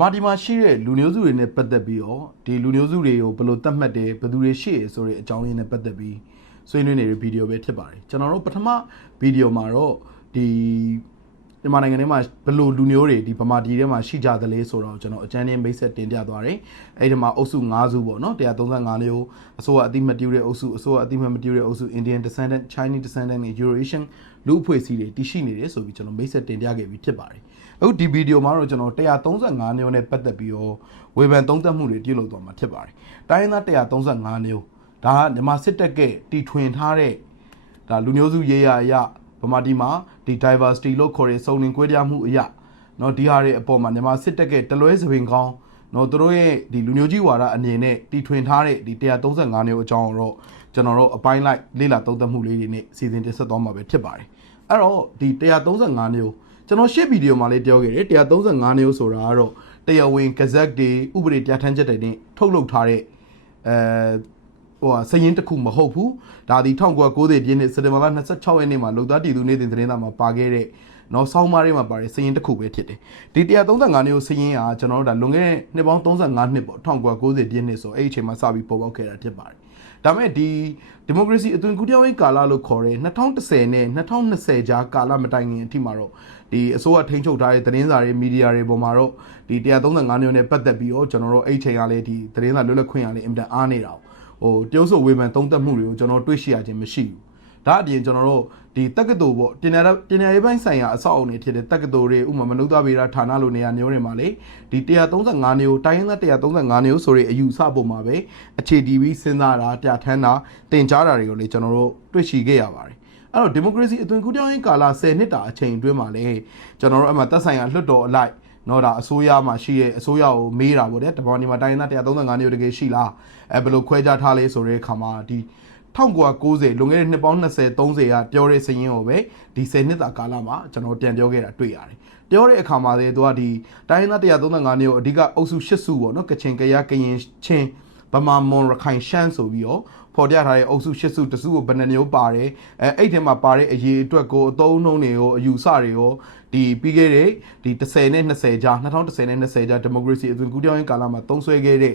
မာဒီမှာရှိတဲ့လူမျိုးစုတွေနဲ့ပတ်သက်ပြီးတော့ဒီလူမျိုးစုတွေကိုဘယ်လိုသတ်မှတ်တယ်ဘယ်သူတွေရှိရဆိုတဲ့အကြောင်းရင်းနဲ့ပတ်သက်ပြီးဆွေးနွေးနေတဲ့ဗီဒီယိုပဲဖြစ်ပါတယ်ကျွန်တော်တို့ပထမဗီဒီယိုမှာတော့ဒီမြန်မာနိုင်ငံထဲမှာဘယ်လိုလူမျိုးတွေဒီဗမာပြည်ထဲမှာရှိကြသလဲဆိုတော့ကျွန်တော်အကြမ်းချင်းမိတ်ဆက်တင်ပြသွားတယ်အဲ့ဒီမှာအုပ်စု၅စုပေါ့နော်135မျိုးအစိုးရအတိမတ်တူတဲ့အုပ်စုအစိုးရအတိမတ်မတူတဲ့အုပ်စု Indian descendant Chinese descendant နဲ့ Eurasian လူအဖွဲ့အစည်းတွေတည်ရှိနေတယ်ဆိုပြီးကျွန်တော်မိတ်ဆက်တင်ပြခဲ့ပြီးဖြစ်ပါတယ် အခုဒီဗီဒီယိုမှာတော့ကျွန်တော်135မျိုးနဲ့ပတ်သက်ပြီးတော့ဝေဖန်သုံးသပ်မှုတွေပြုလုပ်သွားမှာဖြစ်ပါတယ်တိုင်းရင်းသား135မျိုးဒါကမြန်မာစစ်တပ်ကတီထွင်ထားတဲ့ ဒါလူမျိုးစုရေးရအရဗမာပြည်မှာဒီ diversity လို့ခေါ်တဲ့စုံလင်ကွဲပြားမှုအရเนาะဒီဟာတွေအပေါ်မှာမြန်မာစစ်တပ်ကတလွဲစပင်ကောင်းเนาะသူတို့ရဲ့ဒီလူမျိုးကြီးဝါဒအနေနဲ့တီထွင်ထားတဲ့ဒီ135မျိုးအကြောင်းတော့ကျွန်တော်တို့အပိုင်းလိုက်လေ့လာသုံးသပ်မှုလေးတွေနဲ့စီစဉ်တင်ဆက်သွားမှာပဲဖြစ်ပါတယ်အဲ့တော့ဒီ135မျိုး ကျွန်တော်ရှေ့ဗီဒီယိုမှာလေးပြောခဲ့တယ်135မျိုးဆိုတာကတော့တရားဝင် gazette တွေဥပဒေပြဋ္ဌာန်းချက်တွေနဲ့ထုတ်လုပ်ထားတဲ့အဲဟိုဟာစရင်တစ်ခုမဟုတ်ဘူးဒါဒီ1990ပြည့်နှစ်စက်တင်ဘာလ26ရက်နေ့မှာလုံသားတည်သူနေ့တင်သတင်းသားမှာပါခဲ့တဲ့နော်ဆောင်းပါးလေးမှာပါတဲ့စရင်တစ်ခုပဲဖြစ်တယ်ဒီ135မျိုးစရင်ကကျွန်တော်တို့ဒါလွန်ခဲ့တဲ့နှစ်ပေါင်း35နှစ်ပေါ့1990ပြည့်နှစ်ဆိုအဲ့ဒီအချိန်မှာစပြီးပေါ်ပေါက်ခဲ့တာဖြစ်ပါတယ် ဒါမဲ့ဒီဒီမိုကရေစီအသွင်ကူးပြောင်းရေးကာလလို့ခေါ်တဲ့2010နဲ့2020ကြားကာလမတိုင်ခင်အထိမှာတော့ဒီအစိုးရထိန်းချုပ်ထားတဲ့သတင်းစာတွေမီဒီယာတွေပေါ်မှာတော့ဒီ135မျိုးနဲ့ပတ်သက်ပြီးတော့ကျွန်တော်တို့အဲ့ဒီအချိန်ကလည်းဒီသတင်းစာလွတ်လပ်ခွင့်ရလည်းအင်တာအားနေတာပေါ့ဟိုတရုတ်ဆိုဝေဖန်သုံးသပ်မှုတွေကိုကျွန်တော်တွေ့ရှိရခြင်းမရှိဘူး ဒါအပြင်ကျွန်တော်တို့ဒီတက္ကသိုလ်ပေါ့တင်ရတင်ရရေးပိုင်းဆိုင်ရာအဆောက်အအုံတွေဖြစ်တဲ့တက္ကသိုလ်တွေဥပမာမနုဿဗေဒဌာနလိုနေရာမျိုးတွေမှာလေဒီ135မျိုးတိုင်းရင်းသား135မျိုးဆိုတဲ့အယူဆပုံမှာပဲအခြေတည်ပြီးစဉ်းစားတာပြဋ္ဌာန်းတာတင်ကြားတာတွေကိုလေကျွန်တော်တို့တွေ့ရှိခဲ့ရပါတယ်အဲ့တော့ဒီမိုကရေစီအသွင်ကူးပြောင်းရေးကာလ10နှစ်တာအချိန်အတွင်းမှာလေကျွန်တော်တို့အမှသက်ဆိုင်ရာလွှတ်တော်အလိုက်နော်ဒါအစိုးရမှာရှိရဲ့အစိုးရကိုမေးတာပေါ့တဲ့တဘော်ဒီမှာတိုင်းရင်းသား135မျိုးတကယ်ရှိလားအဲဘယ်လိုခွဲခြားထားလဲဆိုတဲ့အခါမှာဒီ 1990လွန်ခဲ့တဲ့နှစ်ပေါင်း20 30ကပြောတဲ့စရင်ကိုပဲဒီ10နှစ်တာကာလမှာကျွန်တော်ပြန်ပြောခဲ့တာတွေ့ရတယ်ပြောတဲ့အခါမှာလေသူကဒီတိုင်းရင်းသား135မျိုးအဓိကအုပ်စု8စုပေါ့နော်ကချင်ကရကရင်ချင်းဗမာမွန်ရခိုင်ရှမ်းဆိုပြီးတော့ဖော်ပြထားတဲ့အုပ်စု၈စုတစုကိုဘယ်နှမျိုးပါတယ်အဲအဲ့ထဲမှာပါတဲ့အရေးအတွက်ကိုအသုံးနှုန်းတွေကိုအယူဆတွေကိုဒီပြီးခဲ့တဲ့ဒီ10နဲ့20ကြား2010နဲ့20ကြားဒီမိုကရေစီအသွင်ကူးပြောင်းရေးကာလမှာသုံးဆွဲခဲ့တဲ့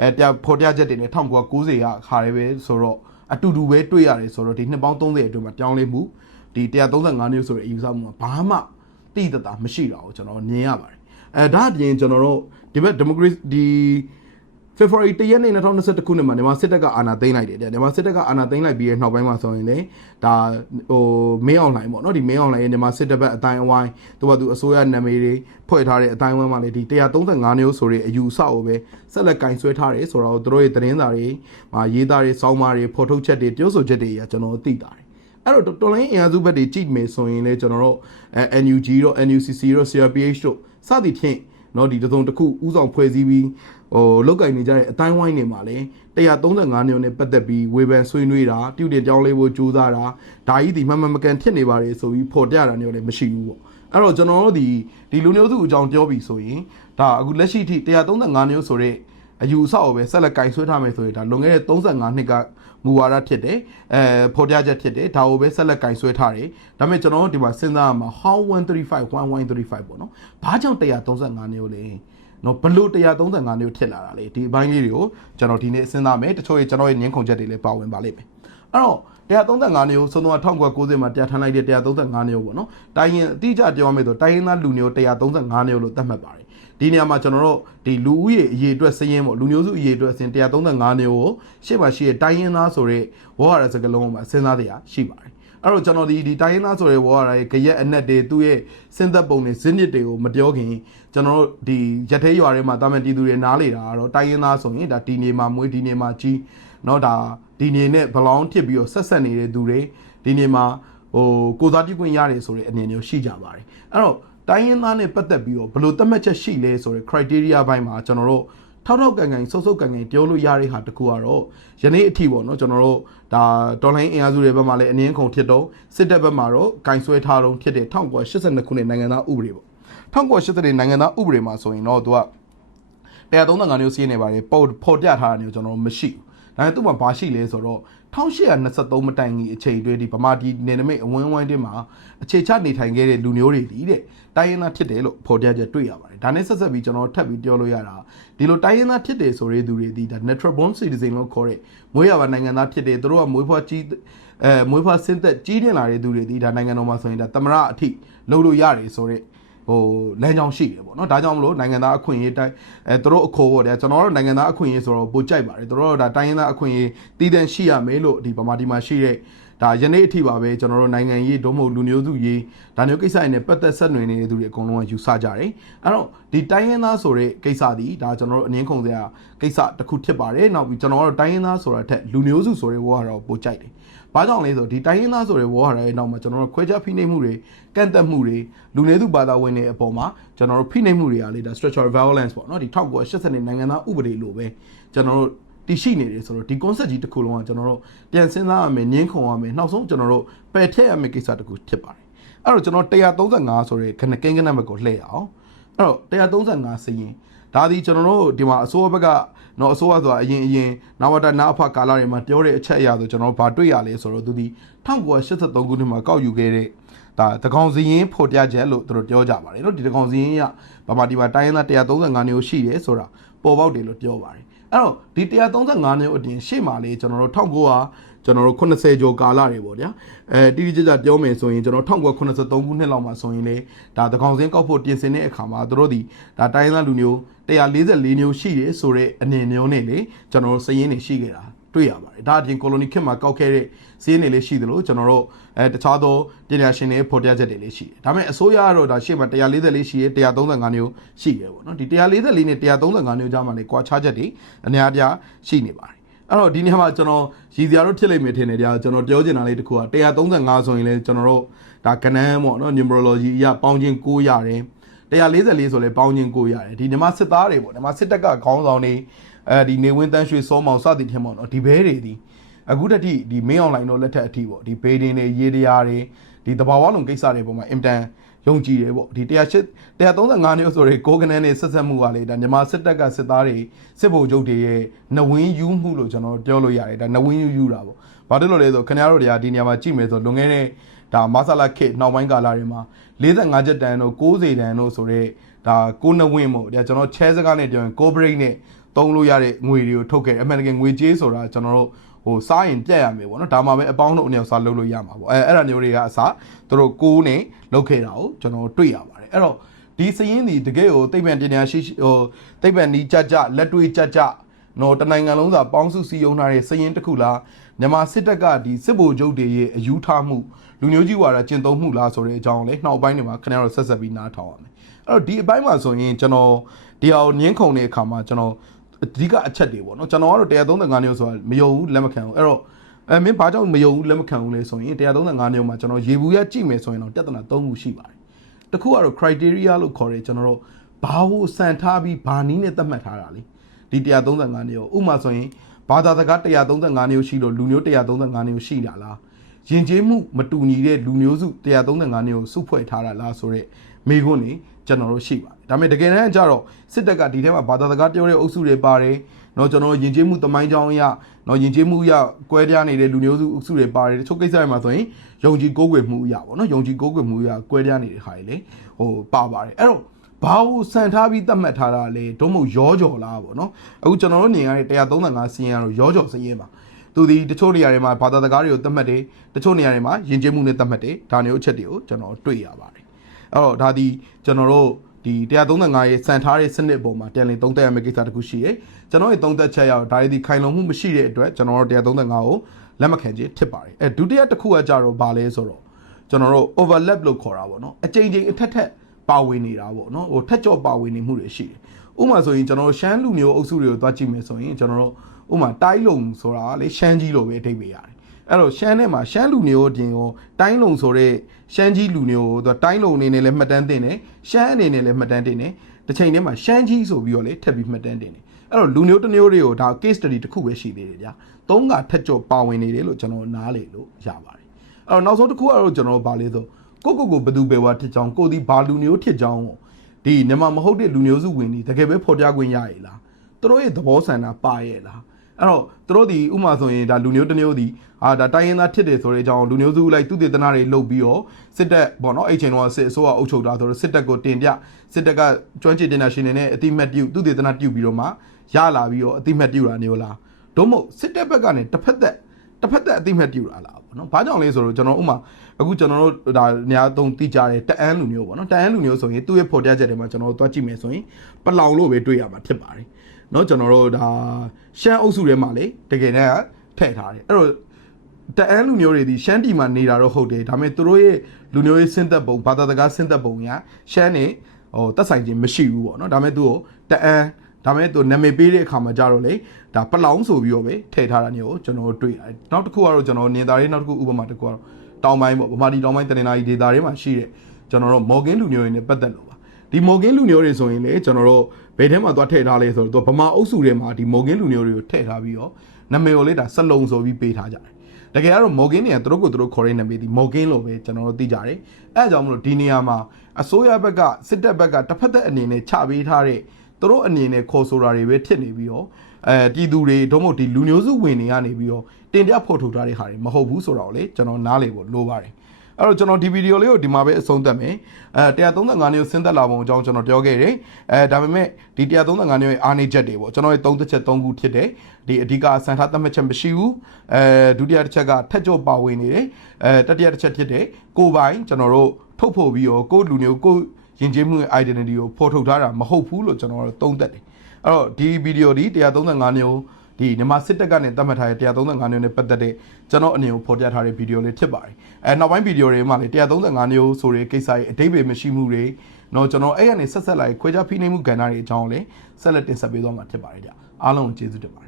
အဲပြဖော်ပြချက်တွေနဲ့1990ကခါရဲပဲဆိုတော့ အတူတူပဲတွေ့ရတယ်ဆိုတော့ဒီနှစ်ပေါင်း30အတွင်းမှာပြောင်းလဲမှုဒီ135မျိုးဆိုတဲ့အယူဆမှုကဘာမှတိတတာမရှိတာကိုကျွန်တော်မြင်ရပါတယ်အဲဒါအပြင်ကျွန်တော်တို့ဒီဘက်ဒီမိုကရေစီဒီ February 1ရက်နေ့2021ခုနှစ်မှာမြန်မာစစ်တပ်ကအာဏာသိမ်းလိုက်တယ်တဲ့မြန်မာစစ်တပ်ကအာဏာသိမ်းလိုက်ပြီးတဲ့နောက်ပိုင်းမှာဆိုရင်လေဒါဟိုမင်းအွန်လိုင်းပေါ့နော်ဒီမင်းအွန်လိုင်းရဲ့မြန်မာစစ်တပ်ဘက်အတိုင်းအဝိုင်းသူကသူအစိုးရနာမည်တွေဖွဲ့ထားတဲ့အတိုင်းအဝိုင်းမှာလေဒီ135မျိုးဆိုတဲ့အယူအဆကိုပဲဆက်လက်ကင်ဆွဲထားတယ်ဆိုတော့သူတို့ရဲ့သတင်းစာတွေမှာရေးသားတွေစောင်းမားတွေဖော်ထုတ်ချက်တွေပြောဆိုချက်တွေအရကျွန်တော်သိတာတယ်အဲ့တော့တော်လိုင်းအင်အားစုဘက်တွေကြည့်မယ်ဆိုရင်လေကျွန်တော်တို့အဲ NUG တို့ NUCC တို့ CRPH တို့စသည်ဖြင့် เนาะဒီတစုံတစ်ခုဥဆောင်ဖွဲ့စည်းပြီးဟိုလောက်ကင်နေကြတဲ့အတိုင်းဝိုင်းတွေမှာလည်း135မျိုးနဲ့ပတ်သက်ပြီးဝေဖန်ဆွေးနွေးတာပြုတင်ကြောင်းလေးဖို့ကြိုးစားတာဒါကြီးဒီမှန်မှန်မကန်ဖြစ်နေပါတယ်ဆိုပြီးဖော်ပြတာမျိုးလည်းမရှိဘူးပေါ့အဲ့တော့ကျွန်တော်တို့ဒီဒီလူမျိုးစုအကြောင်းပြောပြီးဆိုရင်ဒါအခုလက်ရှိထိ135မျိုးဆိုတဲ့အယူအဆကိုပဲဆက်လက်ကင်ဆွဲထားမယ်ဆိုရင်ဒါလွန်ခဲ့တဲ့35နှစ်က မူဝါဒဖြစ်တယ်အဲဖော်ပြချက်ဖြစ်တယ်ဒါကိုပဲဆက်လက်ကင်ဆွဲထားတယ်ဒါပေမဲ့ကျွန်တော်တို့ဒီမှာစဉ်းစားရမှာ how 135 1135ပေါ့နော်ဘာကြောင့်135မျိုးလဲနော်ဘလို့135မျိုးဖြစ်လာတာလေဒီအပိုင်းလေးတွေကိုကျွန်တော်ဒီနေ့စဉ်းစားမယ်တချို့ရဲ့ကျွန်တော်ရဲ့ညှင်းခုန်ချက်တွေလည်းပါဝင်ပါလိမ့်မယ်အဲ့တော့135မျိုးဆုံးတော့1990မှာတရားထမ်းလိုက်တဲ့135မျိုးပေါ့နော်တိုင်းရင်အတိအကျပြောရမယ်ဆိုတိုင်းရင်းသားလူမျိုး135မျိုးလို့သတ်မှတ်ပါတယ် ဒီနေရာမှာကျွန်တော်တို့ဒီလူဦးရေအရေအတွက်စရင်ပေါ့လူမျိုးစုအရေအတွက်အစဉ်135မျိုးကိုရှေ့မှာရှိတဲ့တိုင်းရင်းသားဆိုတဲ့ဝေါ်ရတဲ့စကားလုံးမှာစဉ်းစားတရားရှိပါတယ်အဲ့တော့ကျွန်တော်ဒီဒီတိုင်းရင်းသားဆိုတဲ့ဝေါ်ရရဲ့ကြရက်အနက်တွေသူ့ရဲ့စဉ်သက်ပုံတွေဇင်းနစ်တွေကိုမပြောခင်ကျွန်တော်တို့ဒီရက်သေးရွာထဲမှာတာမန်တီသူတွေနားလေတာကတော့တိုင်းရင်းသားဆိုရင်ဒါဒီနေမှာမွေးဒီနေမှာကြီးเนาะဒါဒီနေနဲ့ဘလောင်းထစ်ပြီးတော့ဆက်ဆက်နေတဲ့သူတွေဒီနေမှာဟိုကိုစားပြုခွင့်ရတယ်ဆိုတဲ့အနေမျိုးရှိကြပါတယ်အဲ့တော့ တိုင်းရင်းသားနဲ့ပတ်သက်ပြီးတော့ဘယ်လိုသတ်မှတ်ချက်ရှိလဲဆိုတဲ့ criteria ဘိုင်းမှာကျွန်တော်တို့ထောက်ထောက်ကန်ကန်စုပ်စုပ်ကန်ကန်ပြောလို့ရတဲ့ဟာတကူကတော့ယနေ့အထိပေါ့နော်ကျွန်တော်တို့ဒါတော်လိုင်းအင်အားစုတွေဘက်မှာလည်းအနည်းခုန်ဖြစ်တော့စစ်တပ်ဘက်မှာတော့ဂိုင်ဆွဲထားတော့ဖြစ်တဲ့1982ခုနှစ်နိုင်ငံသားဥပဒေပေါ့1980နိုင်ငံသားဥပဒေမှာဆိုရင်တော့သူက135မျိုးစီးနေပါတယ်ပေါ်ပေါ်ပြထားတာမျိုးကျွန်တော်တို့မရှိဘူးဒါပေမဲ့သူ့မှာဘာရှိလဲဆိုတော့ 1823မတိုင်ခင်အချိန်တွေဒီဗမာပြည်နယ်နိမိတ်အဝင်းဝိုင်းတွေမှာအခြေချနေထိုင်ခဲ့တဲ့လူမျိုးတွေဒီတဲ့တိုင်းရင်းသားဖြစ်တယ်လို့ဖော်ပြချက်တွေ့ရပါတယ်ဒါနဲ့ဆက်ဆက်ပြီးကျွန်တော်ထပ်ပြီးပြောလို့ရတာဒီလိုတိုင်းရင်းသားဖြစ်တယ်ဆိုတဲ့သူတွေဒီဒါ natural born citizen လို့ခေါ်တဲ့မွေးရပါနိုင်ငံသားဖြစ်တယ်သူတို့ကမွေးဖွားကြီးအဲမွေးဖွားဆင်းသက်ကြီးတင်လာတဲ့သူတွေဒီဒါနိုင်ငံတော်မှာဆိုရင်ဒါသမရအထိလုပ်လို့ရတယ်ဆိုတဲ့ ဟိုလမ်းကြောင်းရှိတယ်ပေါ့နော်ဒါကြောင့်မလို့နိုင်ငံသားအခွင့်အရေးတိုင်းအဲသူတို့အခိုးပေါ့တဲ့ကျွန်တော်တို့နိုင်ငံသားအခွင့်အရေးဆိုတော့ပိုကြိုက်ပါတယ်သူတို့ဒါတိုင်းရင်းသားအခွင့်အရေးတည်တံ့ရှိရမယ်လို့ဒီဗမာပြည်မှာရှိတဲ့ဒါယနေ့အထိပါပဲကျွန်တော်တို့နိုင်ငံရေးဒုံမဟုတ်လူမျိုးစုရေးဒါမျိုးကိစ္စတွေနဲ့ပတ်သက်ဆက်နွယ်နေတဲ့သူတွေအကုန်လုံးကယူဆကြတယ်အဲ့တော့ဒီတိုင်းရင်းသားဆိုတဲ့ကိစ္စဒီဒါကျွန်တော်တို့အငင်းခုန်စရာကိစ္စတစ်ခုဖြစ်ပါတယ်နောက်ပြီးကျွန်တော်တို့တိုင်းရင်းသားဆိုတာထက်လူမျိုးစုဆိုတဲ့ဝါကတော့ပိုကြိုက်တယ်။ ဘာကြောင့်လဲဆိုတော့ဒီတိုင်းရင်းသားဆိုတဲ့ဝေါ်ဟာရဲ့နောက်မှာကျွန်တော်တို့ခွဲခြားဖိနှိပ်မှုတွေကန့်သက်မှုတွေလူနည်းစုဘာသာဝင်တွေအပေါ်မှာကျွန်တော်တို့ဖိနှိပ်မှုတွေကလေဒါ structural violence ပေါ့နော်ဒီ1980နှစ်နိုင်ငံသားဥပဒေလိုပဲကျွန်တော်တို့တည်ရှိနေတယ်ဆိုတော့ဒီ concept ကြီးတစ်ခုလုံးကကျွန်တော်တို့ပြန်စဉ်းစားရမယ်ငင်းခုန်ရမယ်နောက်ဆုံးကျွန်တော်တို့ပယ်ထည့်ရမယ်ကိစ္စတစ်ခုဖြစ်ပါတယ်။အဲ့တော့ကျွန်တော်135ဆိုတဲ့ခဏကိန်းကနံပါတ်ကိုလှည့်အောင်အဲ့တော့135စရင် ဒါဒီကျွန်တော်တို့ဒီမှာအစိုးရဘက်ကတော့အစိုးရဆိုတာအရင်အရင်နဝတနာအဖကာလာတွေမှာပြောတဲ့အချက်အရာဆိုကျွန်တော်တို့ဘာတွေ့ရလဲဆိုတော့သူဒီ1983ခုနှစ်မှာကောက်ယူခဲ့တဲ့ဒါတကောင်စရင်ဖော်ပြချက်လို့သူတို့ပြောကြပါတယ်နော်ဒီတကောင်စရင်ကဗမာပြည်မှာတိုင်းရင်းသား135မျိုးရှိတယ်ဆိုတာပေါ်ပေါက်တယ်လို့ပြောပါတယ်အဲ့တော့ဒီ135မျိုးအပြင်ရှေ့မှာလေကျွန်တော်တို့1900 ကျွန်တော်တို့80ကျော်ကာလတွေပေါ့ဗျာအဲတိတိကျကျပြောမယ်ဆိုရင်ကျွန်တော်1983ခုနှစ်လောက်မှာဆိုရင်လေဒါတကောင်စင်းကောက်ဖို့ပြင်ဆင်တဲ့အခါမှာသူတို့ဒီဒါတိုင်းရင်းသားလူမျိုး144မျိုးရှိတယ်ဆိုတဲ့အနေမျိုးနဲ့လေကျွန်တော်တို့စည်ရင်းနေရှိခဲ့တာတွေ့ရပါတယ်ဒါအပြင်ကိုလိုနီခေတ်မှာကောက်ခဲ့တဲ့စည်းရင်းတွေလေးရှိသလိုကျွန်တော်တို့အဲတခြားသောပညာရှင်တွေဖော်ပြချက်တွေလေးရှိတယ်ဒါပေမဲ့အစိုးရကတော့ဒါရှေ့မှာ144ရှိရ135မျိုးရှိရပေါ့နော်ဒီ144နဲ့135မျိုးကြားမှာလေကွာခြားချက်တွေအများပြားရှိနေပါတယ် အဲ့တော့ဒီနေ့မှာကျွန်တော်ရည်စရာတို့ဖြစ်လိမ့်မယ်ထင်တယ်ကြာကျွန်တော်ပြောချင်တာလေးတစ်ခုက135ဆိုရင်လေကျွန်တော်တို့ဒါကနန်းပေါ့နော် numerology အရပေါင်းခြင်း9ရတယ်144ဆိုလဲပေါင်းခြင်း9ရတယ်ဒီမြမစစ်သားတွေပေါ့မြမစစ်တပ်ကခေါင်းဆောင်တွေအဲဒီနေဝင်းတန်းရွှေစောမောင်စသည်ထင်ပေါ့နော်ဒီဘဲတွေဒီအခုတတိဒီ main online တို့လက်ထက်အထိပေါ့ဒီဘေဒင်တွေရေတရားတွေဒီတဘာဝလုံးကိစ္စတွေပုံမှာအင်တန် ယုံကြည်တယ်ပေါ့ဒီ108 135မျိုးဆိုရဲကိုကနန်းနဲ့ဆက်ဆက်မှုကလေဒါမြန်မာစစ်တပ်ကစစ်သားတွေစစ်ဗိုလ်ချုပ်တွေရဲ့နဝင်းယူမှုလို့ကျွန်တော်ပြောလို့ရတယ်ဒါနဝင်းယူယူတာပေါ့ဘာလို့လဲလဲဆိုခင်ဗျားတို့တွေကဒီနေရာမှာကြည့်မယ်ဆိုလွန်ခဲ့တဲ့ဒါမဆလာခေတ်နောက်ပိုင်းကာလတွေမှာ45ချက်တန်တို့60တန်တို့ဆိုတော့ဒါကိုနဝင်းပေါ့ဒါကျွန်တော်ချဲစကားနဲ့ပြောရင်ကိုဘရိတ်နဲ့သုံးလို့ရတဲ့ငွေတွေကိုထုတ်ခဲ့တယ်အမှန်တကယ်ငွေကြေးဆိုတာကျွန်တော်တို့ ဟိုစားရင်ပြက်ရမယ်ပေါ့နော်ဒါမှပဲအပေါင်းတို့အနေနဲ့စားလုပ်လို့ရမှာပေါ့အဲအဲ့ဒါမျိုးတွေကအစားသူတို့ကိုးနဲ့လုပ်ခဲ့တာကိုကျွန်တော်တွေ့ရပါတယ်အဲ့တော့ဒီစရင်ဒီတကယ်ကိုသိပ္ပံပညာရှိဟိုသိပ္ပံနီးကြကြလက်တွေ့ကြကြနော်တနိုင်ငံလုံးစာပေါင်းစုစည်းရုံးထားတဲ့စရင်တစ်ခုလားမြန်မာစစ်တပ်ကဒီစစ်ဗိုလ်ချုပ်တွေရဲ့အယူထားမှုလူမျိုးကြီးဝါဒကျင့်သုံးမှုလားဆိုတဲ့အကြောင်းလေနောက်ပိုင်းတွေမှာခင်ဗျားတို့ဆက်ဆက်ပြီးနားထောင်ရမယ်အဲ့တော့ဒီအပိုင်းမှာဆိုရင်ကျွန်တော်ဒီအောင်ညင်းခုန်တဲ့အခါမှာကျွန်တော် အဓိကအချက်တွေပေါ့နော်ကျွန်တော်ကတော့135မျိုးဆိုတာမယုံဘူးလက်မခံဘူးအဲ့တော့အဲမင်းဘာကြောင့်မယုံဘူးလက်မခံဘူးလဲဆိုရင်135မျိုးမှာကျွန်တော်ရေဘူးရကြည့်မယ်ဆိုရင်တော့ပြဿနာ၃ခုရှိပါတယ်တခုကတော့ criteria လို့ခေါ်တယ်ကျွန်တော်တို့ဘာကိုစံထားပြီးဘာနည်းနဲ့သတ်မှတ်ထားတာလေဒီ135မျိုးဥပမာဆိုရင်ဘာသာစကား135မျိုးရှိလို့လူမျိုး135မျိုးရှိတာလားယဉ်ကျေးမှုမတူညီတဲ့လူမျိုးစု135မျိုးစုဖွဲ့ထားတာလားဆိုတော့ မိခွန်းနေကျွန်တော်တို့ရှိပါတယ်ဒါပေမဲ့တကယ်တမ်းကျတော့စစ်တပ်ကဒီထဲမှာဘာသာစကားပြောတဲ့အုပ်စုတွေပါတယ်เนาะကျွန်တော်ယဉ်ကျေးမှုတမိုင်းကြောင်းအရเนาะယဉ်ကျေးမှုအရကွဲပြားနေတဲ့လူမျိုးစုအုပ်စုတွေပါတယ်တချို့ကိစ္စတွေမှာဆိုရင်ယုံကြည်ကိုးကွယ်မှုအရပေါ့เนาะယုံကြည်ကိုးကွယ်မှုအရကွဲပြားနေတဲ့ဟာတွေလေဟိုပါပါတယ်အဲ့တော့ဘာကိုစံထားပြီးသတ်မှတ်ထားတာလဲဒုံမို့ရောကြော်လားပေါ့နော်အခုကျွန်တော်တို့နေရတဲ့135စီးရင်ကတော့ရောကြော်စီးရင်ပါသူဒီတချို့နေရာတွေမှာဘာသာစကားတွေကိုသတ်မှတ်တယ်တချို့နေရာတွေမှာယဉ်ကျေးမှုနဲ့သတ်မှတ်တယ်ဒါမျိုးအချက်တွေကိုကျွန်တော်တွေ့ရပါတယ် အဲ့တော့ဒါဒီကျွန်တော်တို့ဒီ135ရဲ့စံထားတဲ့စနစ်ပေါ်မှာပြန်လည်သုံးသပ်ရမယ့်ကိစ္စတစ်ခုရှိတယ်ကျွန်တော်ရဲ့သုံးသပ်ချက်ရတော့ဒါဒီခိုင်လုံမှုမရှိတဲ့အတွက်ကျွန်တော်တို့135ကိုလက်မခံခြင်းဖြစ်ပါတယ်အဲဒုတိယတစ်ခုကကြတော့ဘာလဲဆိုတော့ကျွန်တော်တို့ overlap လို့ခေါ်တာပေါ့နော်အချိန်ချင်းအထက်ထက်ပါဝင်နေတာပေါ့နော်ဟိုထက်ကြော့ပါဝင်နေမှုတွေရှိတယ်ဥပမာဆိုရင်ကျွန်တော်တို့ရှမ်းလူမျိုးအုပ်စုတွေကိုသွားကြည့်မယ်ဆိုရင်ကျွန်တော်တို့ဥပမာတိုင်းလုံဆိုတာလေရှမ်းကြီးလို့ပဲအဓိပ္ပာယ်ရတယ်အဲ့တော့ရှမ်းထဲမှာရှမ်းလူမျိုးတင်ကိုတိုင်းလုံဆိုတဲ့ ရှမ်းကြီးလူမျိုးကိုသူတိုင်းလုံအနေနဲ့လည်းမှတ်တမ်းတင်တယ်ရှမ်းအနေနဲ့လည်းမှတ်တမ်းတင်တယ်တစ်ချိန်တည်းမှာရှမ်းကြီးဆိုပြီးတော့လေထပ်ပြီးမှတ်တမ်းတင်တယ်အဲ့တော့လူမျိုးတစ်မျိုးတွေကိုဒါ case study တစ်ခုပဲရှိသေးတယ်ဗျာသုံးကထက်ကြော့ပါဝင်နေတယ်လို့ကျွန်တော်နားလေလို့ရပါတယ်အဲ့တော့နောက်ဆုံးတစ်ခုကတော့ကျွန်တော်ဗာလေးဆိုကိုကိုကိုဘယ်သူပဲဝါထစ်ချောင်းကိုဒီဘာလူမျိုးထစ်ချောင်းကိုဒီမြန်မာမဟုတ်တဲ့လူမျိုးစုဝင်ဒီတကယ်ပဲဖော်ပြခွင့်ရရည်လားသူတို့ရဲ့သဘောဆန္ဒပါရဲ့လား အဲ့တော့သူတို့ဒီဥမာဆိုရင်ဒါလူမျိုးတစ်မျိုးဒီအာဒါတိုင်းရင်းသားဖြစ်တယ်ဆိုတဲ့အကြောင်းလူမျိုးစုလိုက်သူတည်တနာတွေလုပ်ပြီးတော့စစ်တပ်ပေါ့နော်အဲ့ချိန်တော့စစ်အစိုးရအုပ်ချုပ်တာဆိုတော့စစ်တပ်ကိုတင်ပြစစ်တပ်ကကျွမ်းကျင်တင်နာရှင်တွေနဲ့အတိမတ်ပြုသူတည်တနာပြုပြီးတော့မှရလာပြီးတော့အတိမတ်ပြုတာမျိုးလားဒုမို့စစ်တပ်ဘက်ကနေတစ်ဖက်သက်တစ်ဖက်သက်အတိမတ်ပြုတာလားပေါ့နော်ဘာကြောင့်လဲဆိုတော့ကျွန်တော်ဥမာအခုကျွန်တော်တို့ဒါနေရာသုံးတိကြတဲ့တအန်းလူမျိုးပေါ့နော်တအန်းလူမျိုးဆိုရင်သူ့ရဲ့ဖော်ပြချက်တွေမှာကျွန်တော်တို့တွားကြည့်မယ်ဆိုရင်ပလောင်လို့ပဲတွေ့ရမှာဖြစ်ပါတယ် เนาะကျွန်တော်တို့ဒါရှမ်းအုပ်စုထဲမှာလေတကယ်တမ်းထည့်ထားတယ်အဲ့တော့တအန်းလူမျိုးတွေဒီရှမ်းတီမှာနေတာတော့ဟုတ်တယ်ဒါပေမဲ့သူတို့ရဲ့လူမျိုးရေးစင့်သက်ပုံဘာသာစကားစင့်သက်ပုံညာရှမ်းနေဟိုတက်ဆိုင်ခြင်းမရှိဘူးပေါ့เนาะဒါပေမဲ့သူကိုတအန်းဒါပေမဲ့သူနာမည်ပေးတဲ့အခါမှာကြတော့လေဒါပလောင်ဆိုပြီးတော့ပဲထည့်ထားတာမျိုးကိုကျွန်တော်တို့တွေ့ရတယ်နောက်တစ်ခုကတော့ကျွန်တော်နင်သားလေးနောက်တစ်ခုဥပမာတစ်ခုကတော့တောင်ပိုင်းပေါ့ဗမာတီတောင်ပိုင်းတနင်္လာရီဒေသတွေမှာရှိတဲ့ကျွန်တော်တို့မော်ဂင်းလူမျိုးတွေနဲ့ပတ်သက်လို့ပါ ဒီမော်ဂင်းလူမျိုးတွေဆိုရင်လေကျွန်တော်တို့ဘယ်ထဲမှာသွားထည့်ထားလဲဆိုတော့သူကဗမာအုပ်စုထဲမှာဒီမော်ဂင်းလူမျိုးတွေကိုထည့်ထားပြီးတော့နာမည်ကိုလေဒါစလုံဆိုပြီးပေးထားကြတယ်တကယ်ကတော့မော်ဂင်းတွေကသူတို့ကိုသူတို့ခေါ်တဲ့နာမည်ဒီမော်ဂင်းလို့ပဲကျွန်တော်တို့သိကြတယ်အဲအကြောင်းမလို့ဒီနေရာမှာအစိုးရဘက်ကစစ်တပ်ဘက်ကတစ်ဖက်သက်အနေနဲ့ချပေးထားတဲ့သူတို့အနေနဲ့ခေါ်ဆိုတာတွေပဲဖြစ်နေပြီးတော့အဲပြည်သူတွေတို့မို့ဒီလူမျိုးစုဝင်တွေကနေပြီးတော့တင်ပြဖို့ထုတ်ထားတဲ့ဟာတွေမဟုတ်ဘူးဆိုတော့လေကျွန်တော်နားလေဖို့လိုပါတယ် အဲ့တော့ကျွန်တော်ဒီဗီဒီယိုလေးကိုဒီမှာပဲအဆုံးသတ်မယ်အဲ135မျိုးဆင်းသက်လာပုံအကြောင်းကျွန်တော်ပြောခဲ့တယ်အဲဒါပေမဲ့ဒီ135မျိုးရဲ့အားနည်းချက်တွေပေါ့ကျွန်တော်ရဲ့သုံးသက်ချက်၃ခုဖြစ်တယ်ဒီအဓိကစံထားသတ်မှတ်ချက်မရှိဘူးအဲဒုတိယတစ်ချက်ကထက်ကျော့ပါဝင်နေတယ်အဲတတိယတစ်ချက်ဖြစ်တယ်ကိုယ်ပိုင်ကျွန်တော်တို့ထုတ်ဖို့ပြီးတော့ကိုယ်လူမျိုးကိုယ်ယဉ်ကျေးမှုရဲ့ identity ကိုဖော်ထုတ်ထားတာမဟုတ်ဘူးလို့ကျွန်တော်တို့သုံးသက်တယ်အဲ့တော့ဒီဗီဒီယိုဒီ135မျိုး ဒီမြန်မာစစ်တပ်ကနေတတ်မှတ်ထားတဲ့135မျိုးနဲ့ပတ်သက်တဲ့ကျွန်တော်အနေကိုဖော်ပြထားတဲ့ဗီဒီယိုလေးဖြစ်ပါတယ်အဲနောက်ပိုင်းဗီဒီယိုတွေမှာလေ135မျိုးဆိုတဲ့ကိစ္စရဲ့အတိတ်ပဲမရှိမှုတွေတော့ကျွန်တော်အဲ့ရနေဆက်ဆက်လိုက်ခွဲခြားဖိနှိပ်မှုကဏ္ဍတွေအကြောင်းလည်းဆက်လက်တင်ဆက်ပေးသွားမှာဖြစ်ပါတယ်ကြအားလုံးကိုကျေးဇူးတင်ပါတယ်